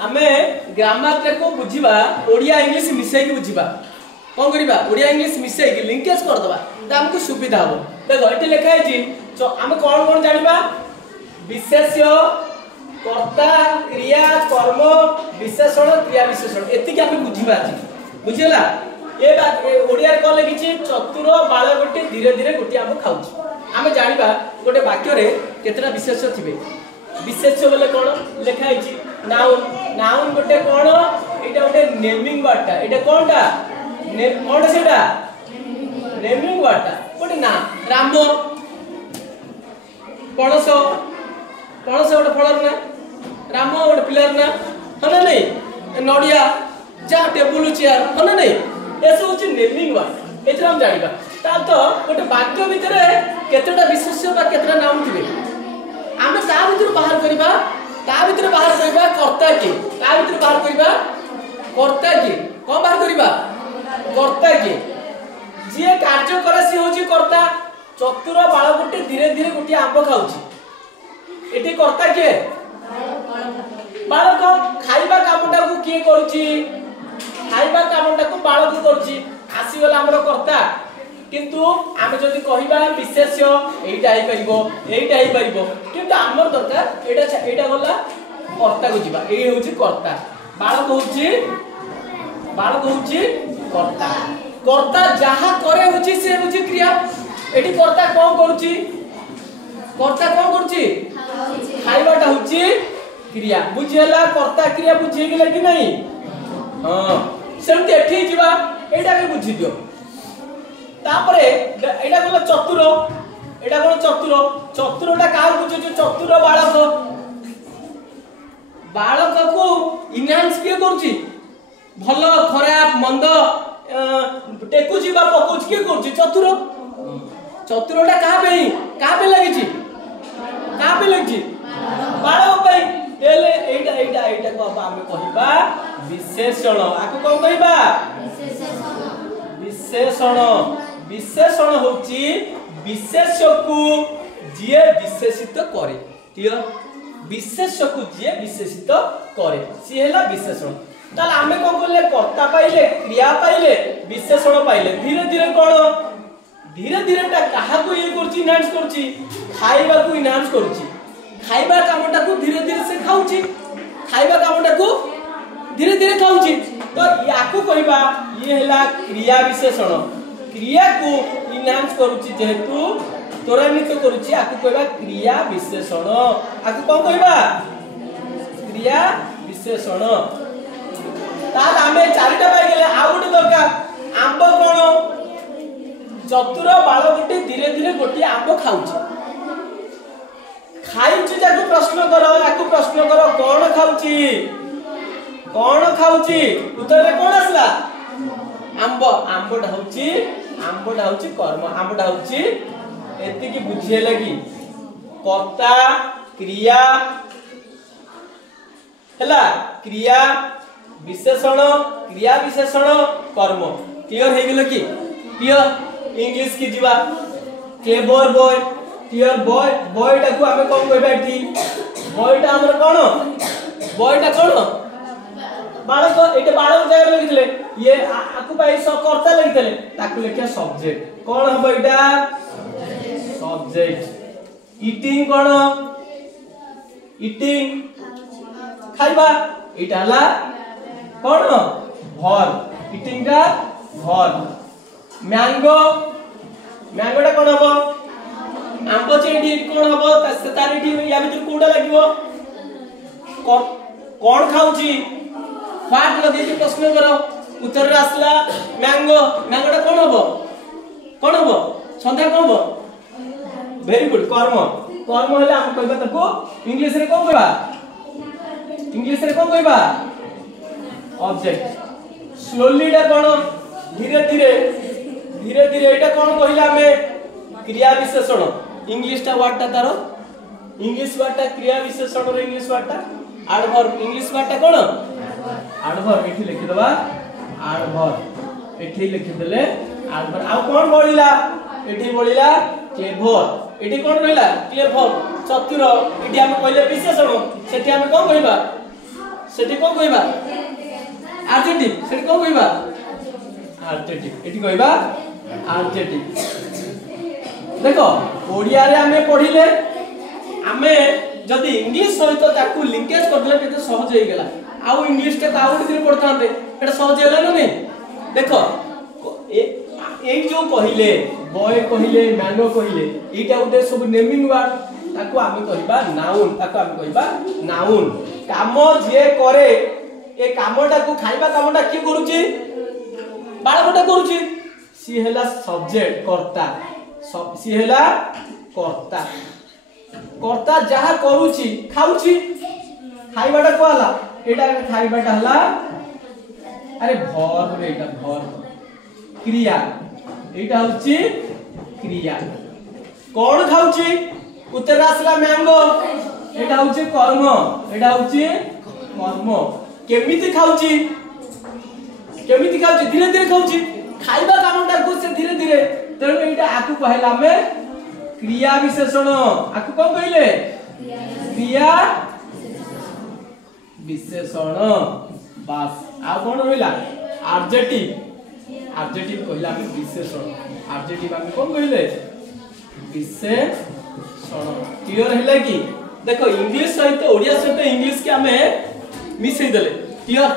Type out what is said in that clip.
आमे ग्रामर को बुझीबा ओडिया इंग्लिश मिसई के बुझीबा कोन करिबा ओडिया इंग्लिश मिसई के लिंकेज कर दबा त हमको सुविधा हो। देखो एठी लिखा है जी तो हम कोन कोन जानिबा विशेष्य कर्ता क्रिया कर्म विशेषण क्रिया विशेषण एति के हम बुझीबा जी बुझिला। ए बात ओडिया को लिखिछि चतुर बाळ गोटे धीरे धीरे गोटे हम खाउछि हम जानिबा गोटे वाक्य रे केतरा विशेष्य थिबे। विशेष्य बोले कोन लिखा है जी नाउन नाउन गोटे कोन एटा गोटे नेमिंग वर्डटा एटा कोनटा कोन सेटा नेमिंग वर्डटा गोटे ना राम पणस पणस गोटे फलर ना राम गोटे पिलर ना हने नहीं नडिया जा टेबुल चेयर हने नहीं एसे होची नेमिंग वर्ड एथरा हम जानिबा ता तो गोटे वाक्य भीतर केतटा विशेष्य बा केतटा नाउन थिबे आमे ता भीतर बाहर करबा कर्ता के ता भीतर बाहर करबा कर्ता के कोन बाहर करबा कर्ता के जे कार्य करे से होची कर्ता चतुर बाळ गोटे धीरे धीरे गोटे आंब खाउची एठी कर्ता के बाळक खाइबा कामटा को के करूची खाइबा कामटा को बाळक करूची आसी वाला हमर कर्ता किंतु आमे जदी कहिबा विशेष्य एइटा ही परिबो किंतु हमर दरकार एटा गला कर्ता को जीवा एई होची कर्ता बाळक होची कर्ता कर्ता जहा करे होची से होची क्रिया एठी कर्ता कोन करूची खाइबाटा होची क्रिया बुझियला कर्ता क्रिया बुझि गेले कि नहीं हां सेमते एठी जीवा एटा के बुझि दियो तापरे एटा कोन चतुरटा का बुझे चतुर बाळक को इनहांस के करूची भलो खराब मंद टेकुची बा पकुच के करूची चतुरटा का पे लागिची बाळक पई एले एटा को आमे कहिबा विशेषण आको कोन कहिबा विशेषण होची विशेष्य को जे विशेषित करे क्लियर विशेष्य को जे विशेषित करे सी हैला विशेषण ताल आमे को बोले कर्ता पाइले क्रिया पाइले विशेषण पाइले धीरे धीरे ता काहा को ये करची इनहांस करची खाइबा को इनहांस करची खाइबा कामटा को धीरे धीरे से खाउची खाइबा कामटा को धीरे धीरे खाउची तो याकू कहिबा ये हैला क्रिया विशेषण क्रिया को इनहांस करूची जेहेतु त्वरान्वित करूची आकू कहिबा क्रिया विशेषण आकू कोन कहिबा क्रिया विशेषण ताल आमे चारिटा पाइ गेले आ गोटे दरकार आंब कोन चतुर बाळ गोटे धीरे धीरे गोटे आंब खाउची खाइची जाकू प्रश्न करो कोन खाउची उत्तर रे कोन आसला आंबटा होची कर्म आंबटा होची एति की बुझिए लगी कर्ता क्रिया हला क्रिया विशेषण कर्म क्लियर हे गेल की क्लियर इंग्लिश की जीवा क्लेवर बॉय क्लियर बॉयटा को हमें कोन कहबा एठी बॉयटा हमर कोन बाळक एटे बाळक जाय लिखले ये आकु पाई कर्ता लिखले ताकु लिखिया सब्जेक्ट कोन हबो एटा सब्जेक्ट ईटिंग कोन ईटिंग खाइबा एटा हला कोन भर ईटिंग का भर मैंगोटा कोन हबो आंबो चेडी कोन हबो तारिठी या भीतर कोडा लागिवो कोन खाउची फाट लगे के प्रश्न करो उत्तर आसला मैंगोटा कोन हबो संध्या कोन हबो वेरी गुड कर्म हले हम कहबा तको इंग्लिश रे कोन कहबा ऑब्जेक्ट स्लोली डा कोन धीरे धीरे एटा कोन कहिला हमें क्रिया विशेषण इंग्लिश टा वर्ड टा तारो इंग्लिश वर्ड टा क्रिया विशेषण रे इंग्लिश वर्ड टा एडवर्ब इंग्लिश वर्ड टा कोन एडवर्ब एठी लिखि दबा एडवर्ब एठी लिखि देले एडवर्ब आ कोन बोलिला एठी बोलिला क्लेवर एठी कोन रहला क्लेवर चतुर एठी हम कहले विशेषण सेठी हम कोन कहबा सेठी कोन कहबा एडजेक्टिव सेठी कोन कहबा एडजेक्टिव एठी कहबा एडजेक्टिव देखो ओडिया रे हमें पढिले हमें जदि इंग्लिश सहित ताकू लिंकेज करले केते सहज हे गेला आउ इंग्लिश के ताउड दिन पढतांते एटा सहज हेला न नहीं देखो एक जो कहिले बॉय कहिले मैंगो कहिले एटा उते सब नेमिंग वर्ड ताकू आमे कहबा नाउन ताकू आमे कहबा नाउन काम जे करे ए कामटा को खाइबा कामटा की करूची बाळगटा करूची सी हेला सब्जेक्ट कर्ता सब सी हेला कर्ता कर्ता जहा करूची खाउची खाइबाटा को हला एटा खाइबाटा हला अरे भर एटा भर क्रिया एटा होची क्रिया कोन खाउची उत्तर आसला मैंगो एटा होची कर्म एटा होची कर्म केमिति खाउची धीरे धीरे खाउची खाइबा कामटा को से धीरे धीरे तेणु एटा आकु कहला में क्रिया विशेषण आकु कोन कहले क्रिया विशेषण बस आ कोन होइला एडजेक्टिव कहला में विशेषण एडजेक्टिव हम कोन कहले विशेषण क्लियर हैला कि देखो इंग्लिश सहित ओडिया सहित इंग्लिश के हमें मिसई देले क्लियर